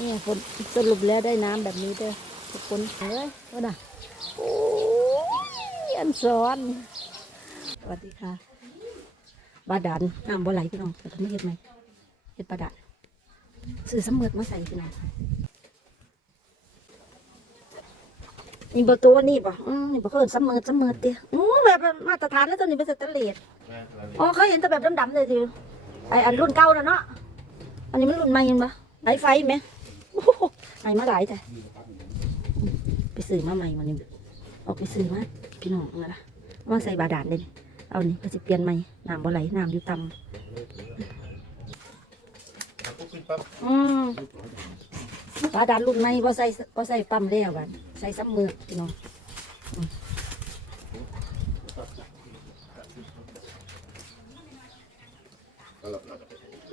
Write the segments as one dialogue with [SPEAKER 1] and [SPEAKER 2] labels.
[SPEAKER 1] เนี่ยคนสรุปแล้วได้น้ำแบบนี้เด้อทุกคนเอ้ยว่าน่ะโอ้ยอันสอนสวัสดีค่ะบาดาลน้ำบ่ไหลพี่น้องแต่ไม่เห็ดไหมเห็ดบาดาลซื้อสำเมือดมาใส่พี่น้องนี่ประตูนี่ป่ะอืมนี่ประเคินสำเมือดสำเมือดเดียวอู้แบบมาตรฐานแล้วตัวนี้เป็นสแตนเลสอ๋อเคยเห็นแต่แบบดำๆเลยทีไออันรุ่นเก่านะเนาะอันนี้มันรุ่นใหม่เห็นปะไหนไฟไหม อ้โหไมาหลายแต่ไปซื้อมาใหม่วันนี้ออกไปซื้อมาพี่น้องเอาละเอามาใส่บาดาลเลยเอานี่ก็จะเปลี่ยนใหม่น้ำบ่ไหลน้ำอยู่ต่ำอืมบาดาลรุ่นใหม่พอใส่พอใส่ปั๊มแล้วบัดใส่ซ้ำมือพี่น้อง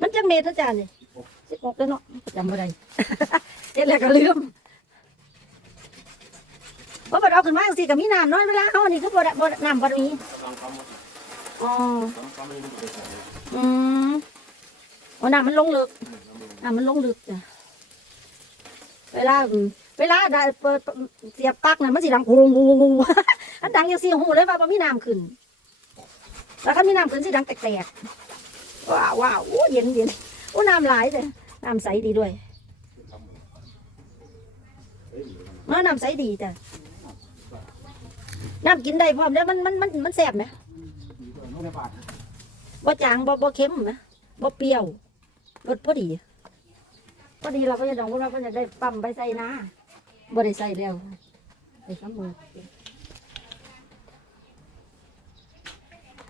[SPEAKER 1] มันจังเมตรอาจารย์นี่ สิบหกแล้วเนาะจำไม่ได้เจ็ดแล้วก็ลืมว่าบัดเอาขึ้นมาสิกับมีน้ำน้อยเวลาเอาอันนี้คือบ่ได้บ่ได้น้ำบ่มีอ๋ออืมอ๋อน้ำมันลงลึกน้ำมันลงลึกจ้ะเวลาเวลาได้เปิดเสียบปลั๊กน่ะมันสิดังกุงงงงอันดังอยังสียหูเลยว่าบ่มีน้ำขึ้น แล้วถ้ามีน้ำขึ้นสิดังแตกๆว้าวว้าวโอ้เย็นเย็น อ้น้ำไหลายเลยน้ำใสดีด้วยเออน้ำใสดีจ้ะน้ำกินได้พร้อมแล้วมันมันมันมันแสบไหมบ่จางบ่บ่เค็มไหมบ่เปรี้ยวรสพอดีพอดีเราก็จะดองพวกเราก็จะได้ปั๊มไปใส่นะบ่ได้ใส่แล้วใส่ซ้ำมือ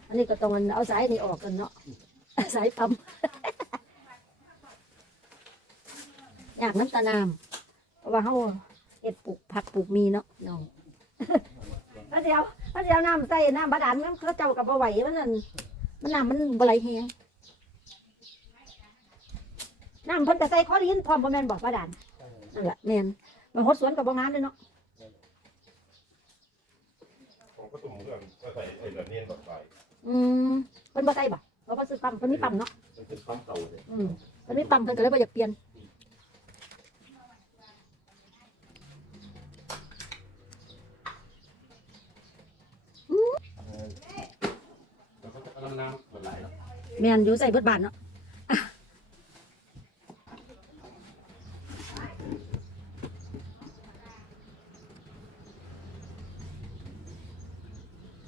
[SPEAKER 1] อันนี้ก็ต้องเอาสายนี่ออกกันเนาะสายปั๊ม อยากน้ำตาน้ำเพราะว่าเขาเห็ดปลูกผักปลูกมีเนาะน้องถ้าเดียวถ้าเดียวน้ำใส่น้ำบาดาลมันเขาเจ้ากับบ่ไหวมันนั่นมันน้ำมันบ่ไหลแหงน้ำเพิ่นจะใส่ข้อลิ้นพร้อมบ่แม่นบอกบาดาลนั่นแหละแม่นมันหดสวนกับบ่งามเลยเนาะ
[SPEAKER 2] ผมก็ตุ่มเรื่องก็ใส่ไอ้แบบนี้แบบใส่
[SPEAKER 1] อืมเพิ่นบ่ใส่บ่เพราะเพิ่นซื้อปั๊มเพิ่นมีปั๊มเนาะ
[SPEAKER 2] มันเป็นปั๊มเก่าเลย
[SPEAKER 1] อืมเพิ่นมีปั๊มเพิ่นก็เลยบ่อยากเปลี่ยน
[SPEAKER 2] แล้วก็จะกำลังน้ำมันไหล แล้ว
[SPEAKER 1] แม่นอยู่ใส่เบิดบานเนาะ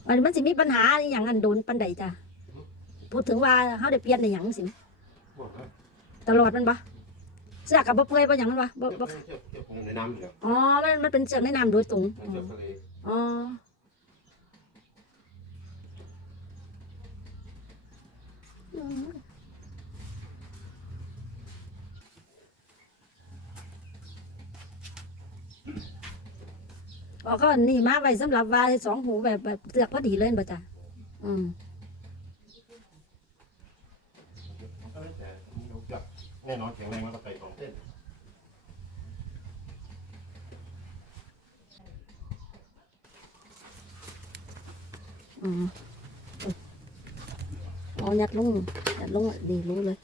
[SPEAKER 1] มันมันสิมีปัญหาอหย่างอันโดนปันใดจ้ะพูดถึงว่าเขาได้เปลี่ยนในหยังสิ
[SPEAKER 2] พวกนั้น
[SPEAKER 1] ตลอดมันปะเสื้อกับบ่เปื่อยบ่หยังมันปะบ่บ่
[SPEAKER 2] เทียบเทียบในน้ำอยู่แล้ว
[SPEAKER 1] อ๋อมันมันเป็นเสื้อในน้ำโดยตรง
[SPEAKER 2] มันเทียบทะเล
[SPEAKER 1] อ๋อ อ๋อก็นี่มาไว้สำหรับว่าสองหูแบบแบบเสือกพอดีเลยบ่จ้ะอืม
[SPEAKER 2] มันก็ได้แต่ยกจับแน่นอนแข็งแรงมันก็ใส่สองเส้น
[SPEAKER 1] อืม อ๋อยัดลงยัดลงอะดีรู้เลย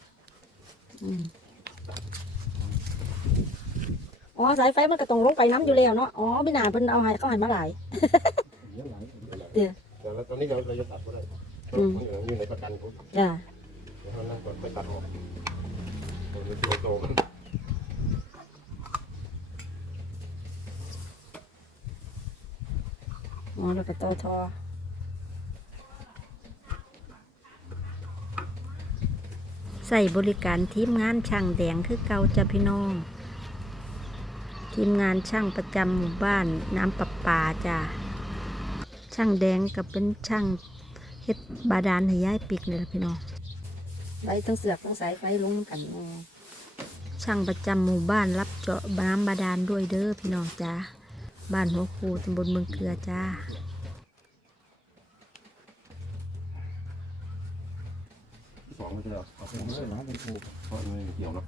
[SPEAKER 1] อ๋อสายไฟมันก็ต้องลงไปน้ำอยู่แล้วเนาะอ๋อไม่นานเพิ่นเอาให้เขาให้มาหลาย
[SPEAKER 2] แต่แล้วตอนนี้เราเราจะตัดก็ได้
[SPEAKER 1] อืม
[SPEAKER 2] อยู่ในประกันผม
[SPEAKER 1] จ้ะ
[SPEAKER 2] เดี๋ยวเรานั่งก่อนไปตัดออกมันตัวโตมัน
[SPEAKER 1] อ๋อแล้วก็ต่อทอ ใส่บริการทีมงานช่างแดงคือเก่าจ้ะพี่น้อง ทีมงานช่างประจำหมู่บ้านน้ำประปาจ้ะช่างแดงกับเป็นช่างเฮ็ดบาดาลให้ย้ายปิกเลยล่ะพี่น้องไฟทั้งเสือกทั้งสายไฟลงกันอ๋อช่างประจำหมู่บ้านรับเจาะน้ำบาดาลด้วยเด้อพี่น้องจ้าบ้านหัวคูตำบลเมืองเกลือจ้า
[SPEAKER 2] สองไม่ใช่หรอเอาไปเลยร้านเป็นผูเพราะไม่เกี่ยวแล้ว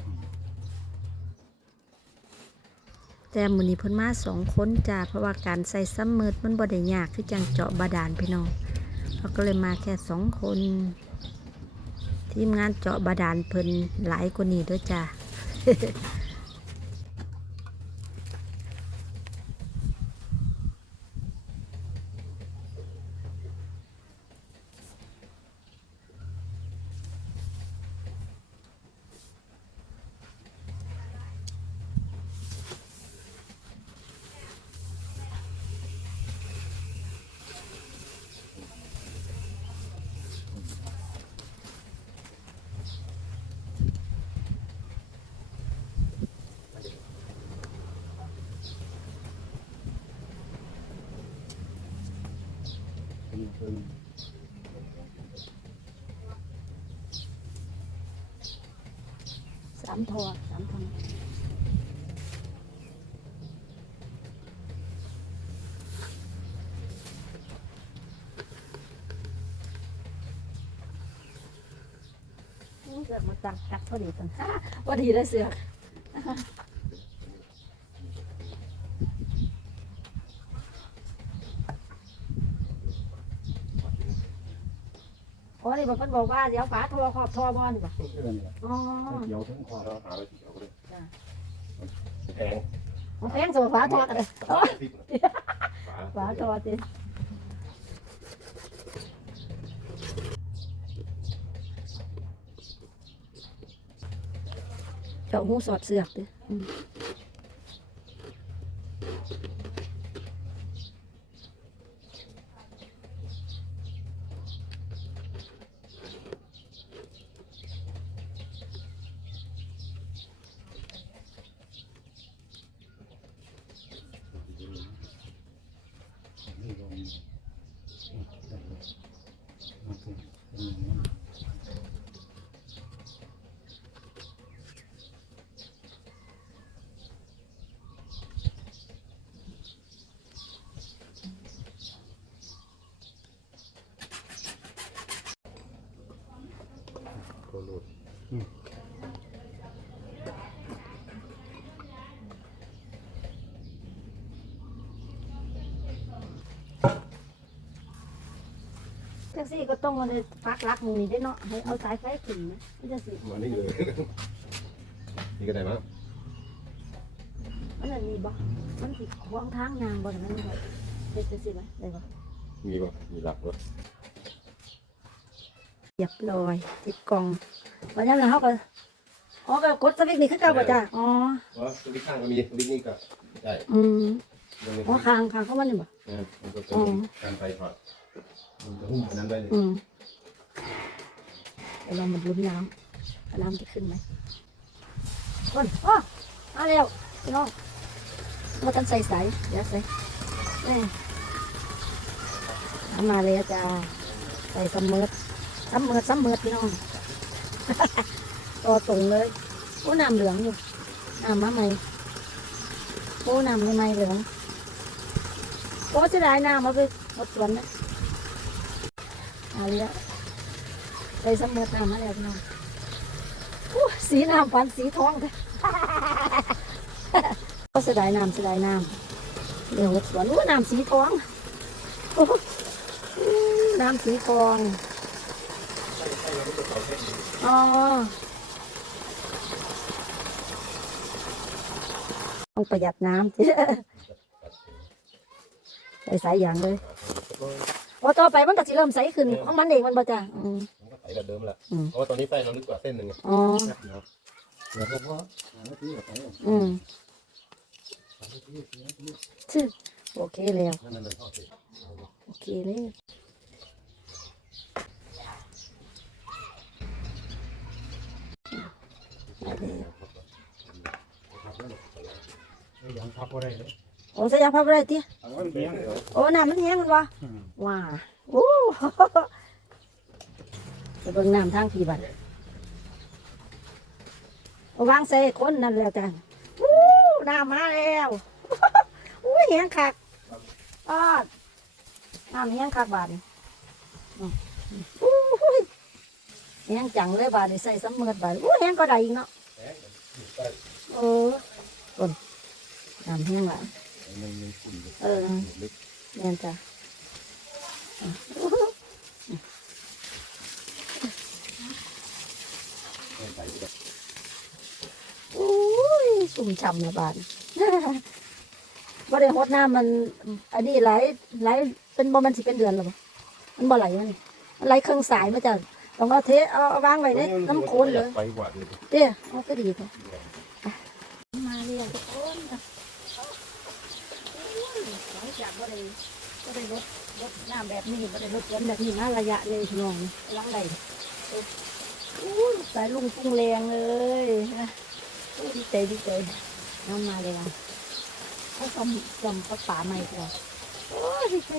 [SPEAKER 1] แต่มือนี้เพิ่นมาสองคนจ้าเพราะว่าการใส่ซ้ำมืดมันบ่ได้ยากคือจังเจาะบาดาลพี่น้องเราก็เลยมาแค่สองคน ทีมงานเจาะบาดาลเพิ่นหลายกว่านี้ด้วยจ้า สามทอสามทอโอ้ยเสือกมาตักตักพอดีตันพอดีเลยเสือก อ๋อนี่บอกเพิ่นบอกว่าเดี๋ยวฝาทอขอบทอบอลบ่อ๋อ
[SPEAKER 3] เดี๋ยวทั้งคอ
[SPEAKER 2] เราหาไรที่เกี่ยวกันเลย
[SPEAKER 1] จ้
[SPEAKER 2] แพง
[SPEAKER 1] ของแพงสมฝาทอกันเลย
[SPEAKER 2] ฝาสิบฝา
[SPEAKER 1] ทอติเจ้าหูสอดเสือกติ อืมแท็กซี่ก็ต้องมาเลยปักลักมึงนี่ได้เนาะให้เอาสายไฟขึ้นนะไม่จะสิ
[SPEAKER 2] มานี่เลย นี่ก็ได้มั้ง
[SPEAKER 1] มันนั่นมีบ่มันสิขวางทางยางบ่ได้มันบ่เฮ็ดจังซี่ไหมได้บ่
[SPEAKER 2] มีป่มีหลักป่
[SPEAKER 1] เรียบร้อยติดกล่องวันนั้นเขาก็อ๋อก็กดสวิตช์นี่คือเก่าป่ะจ้ะอ๋อ
[SPEAKER 2] สวิตช์ข้างก็มีสวิตช์นี่ก็ได้
[SPEAKER 1] อืมอ๋อคางคางเขามันนี่บ่
[SPEAKER 2] เออมันก็เป็นการไฟถอด มันจะหุ้มอันนั้นได้เลย
[SPEAKER 1] อืมเดี๋ยวเรามาดูน้ำว่าน้ำจะขึ้นไหมคนอ๋อมาแล้วพี่น้องมากันใส่ใสายเดี๋ยวใส่นี่น้ำมาเลยจ้าใส่ซัมเมอร์ซัมเมอร์ซัมเมอร์พี่น้อง ต่อตรงเลยโอ้น้ำเหลืองอยู่น้ำมาใหม่โอ้น้ำใหม่เหลืองโอ้จะได้น้ำมาไปหมดสวนนะ เอาละไปสำเร็จน้ำมาแล้วพี่น้องอู้สีน้ำปันสีทองค่ะก็เสดายน้ำเสดายน้ำเดี๋ยวสวนอู้น้ำสีทองน้ำสีทองอ๋อต้องประหยัดน้ำใส่สายยางเลย อต่อไปมันก็จะเริ่มใสขึ้นของมันเองมันบ่จ้ะอืม
[SPEAKER 2] มันก็ใส่แบบเดิมแหละ
[SPEAKER 1] อืม
[SPEAKER 2] เพราะว่าตอนนี้ไส้เราลึกกว่าเส้นหนึ่งไง
[SPEAKER 1] อ๋อ
[SPEAKER 3] เดี๋ยวผมว่าหาที่กับไป
[SPEAKER 1] อืม
[SPEAKER 3] หาที่ที่ที่
[SPEAKER 1] ชื่อโอเคแล้ว
[SPEAKER 2] นั่นนั่นทอดสิ
[SPEAKER 1] โอเคเลยได้แล้ว
[SPEAKER 3] ยังพับอะไรเลย
[SPEAKER 1] โอ้สยามพับอะไรติ
[SPEAKER 3] เอาไว้เลี้ยงเดี๋ยว
[SPEAKER 1] โอ้น้ำมันแห้งมันวะว้าโอ้ไปเบิ่งน้ำทางพี่บัดเอาวางใส่คนนั่นแล้วกันอู้น้ำมาแล้วอู้แห้งคักอ้อน้ำแห้งคักบาดนี่อืมอู้หูยแห้งจังเลยบาดนี่ใส่สำเมือดบาดอู้แห้งก็ได้อีกเนาะเออคนน้ำแห้งละ
[SPEAKER 3] มันมีฝุ่น
[SPEAKER 1] เออ
[SPEAKER 3] ลึก
[SPEAKER 1] แม่นจ้ะอุ้ยสุ่มช่ำนะบานบ่ได้หดน้ำมัน อันนี้ไหลไหลเป็นบ่มันสิเป็นเดือนหรอบ่มันบ่ไหลมันมันไหลเครื่องสายมาจ้ะต้องเอาเทเอาเอาวางไว้ในน้ำโคลนเลย
[SPEAKER 2] ไปกว่าเลย
[SPEAKER 1] เด้อเอาก็ดีค่ะมาเรียนทุกคนค่ะหลังจา กบ่ได้บ่ได้ลดลดน้ำแบบนี้บ่ได้ลดฝนแบบนี้นะระยะเลยพี่น้องล้างได้สายลุงพุ่งแรงเลยนะดีใจดีใจน้ำมาเลยว่ะเขาซ่อมซ่อมปลาใหม่ก่อนโอ้ดีใจ